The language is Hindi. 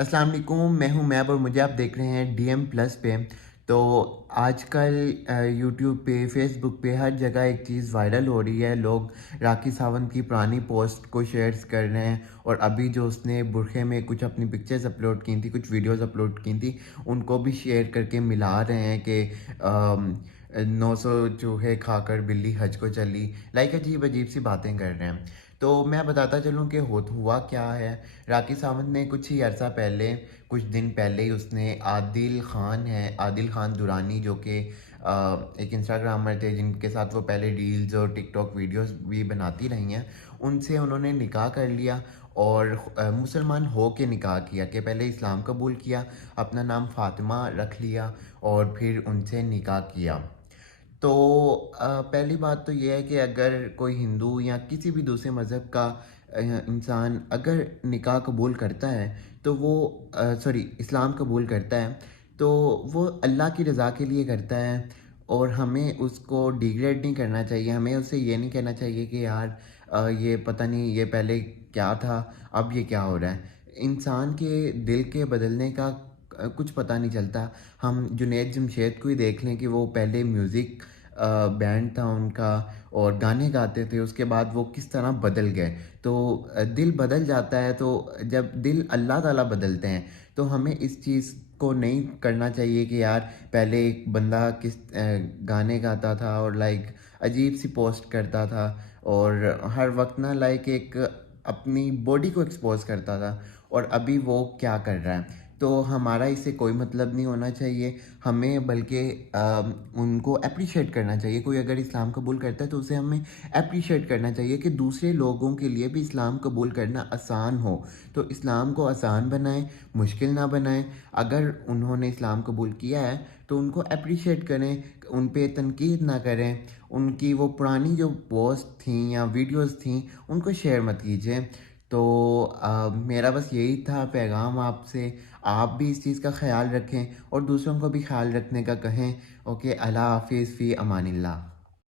अस्सलाम वालेकुम, मैं हूं मैब और मुझे आप देख रहे हैं डीएम प्लस पे। तो आजकल यूट्यूब पे, फेसबुक पे हर जगह एक चीज़ वायरल हो रही है। लोग राखी सावंत की पुरानी पोस्ट को शेयर्स कर रहे हैं और अभी जो उसने बुरखे में कुछ अपनी पिक्चर्स अपलोड की थी, कुछ वीडियोस अपलोड की थी, उनको भी शेयर करके मिला रहे हैं कि 900 चूहे खाकर बिल्ली हज को चली। लाइक अजीब अजीब सी बातें कर रहे हैं। तो मैं बताता चलूँ कि हुआ क्या है। राखी सावंत ने कुछ ही अर्सा पहले, कुछ दिन पहले ही उसने आदिल खान दुरानी, जो कि एक इंस्टाग्रामर थे जिनके साथ वो पहले रील्स और टिकटॉक वीडियोस भी बनाती रही हैं, उनसे उन्होंने निकाह कर लिया और मुसलमान हो के निकाह किया कि पहले इस्लाम कबूल किया, अपना नाम फ़ातिमा रख लिया और फिर उनसे निकाह किया। तो पहली बात तो ये है कि अगर कोई हिंदू या किसी भी दूसरे मज़हब का इंसान अगर निकाह कबूल करता है, तो वो सॉरी इस्लाम कबूल करता है, तो वो अल्लाह की रज़ा के लिए करता है और हमें उसको डिग्रेड नहीं करना चाहिए। हमें उसे ये नहीं कहना चाहिए कि यार ये पता नहीं ये पहले क्या था, अब ये क्या हो रहा है। इंसान के दिल के बदलने का कुछ पता नहीं चलता। हम जुनैद जमशेद को ही देख लें कि वो पहले म्यूज़िक बैंड था उनका और गाने गाते थे, उसके बाद वो किस तरह बदल गए। तो दिल बदल जाता है, तो जब दिल अल्लाह ताला बदलते हैं तो हमें इस चीज़ को नहीं करना चाहिए कि यार पहले एक बंदा गाने गाता था और लाइक अजीब सी पोस्ट करता था और हर वक्त ना लाइक एक अपनी बॉडी को एक्सपोज करता था, और अभी वो क्या कर रहा है। तो हमारा इससे कोई मतलब नहीं होना चाहिए हमें, बल्कि उनको अप्रिशिएट करना चाहिए। कोई अगर इस्लाम कबूल करता है तो उसे हमें अप्रिशिएट करना चाहिए कि दूसरे लोगों के लिए भी इस्लाम कबूल करना आसान हो। तो इस्लाम को आसान बनाएं, मुश्किल ना बनाएं। अगर उन्होंने इस्लाम कबूल किया है तो उनको अप्रिशिएट करें, उन पे तनकीद ना करें। उनकी वो पुरानी जो पोस्ट थी या वीडियोस थी उनको शेयर मत कीजिए। तो मेरा बस यही था पैगाम आपसे। आप भी इस चीज़ का ख्याल रखें और दूसरों को भी ख्याल रखने का कहें। ओके, अल्लाह हाफिज़, फ़ी अमानिल्लाह।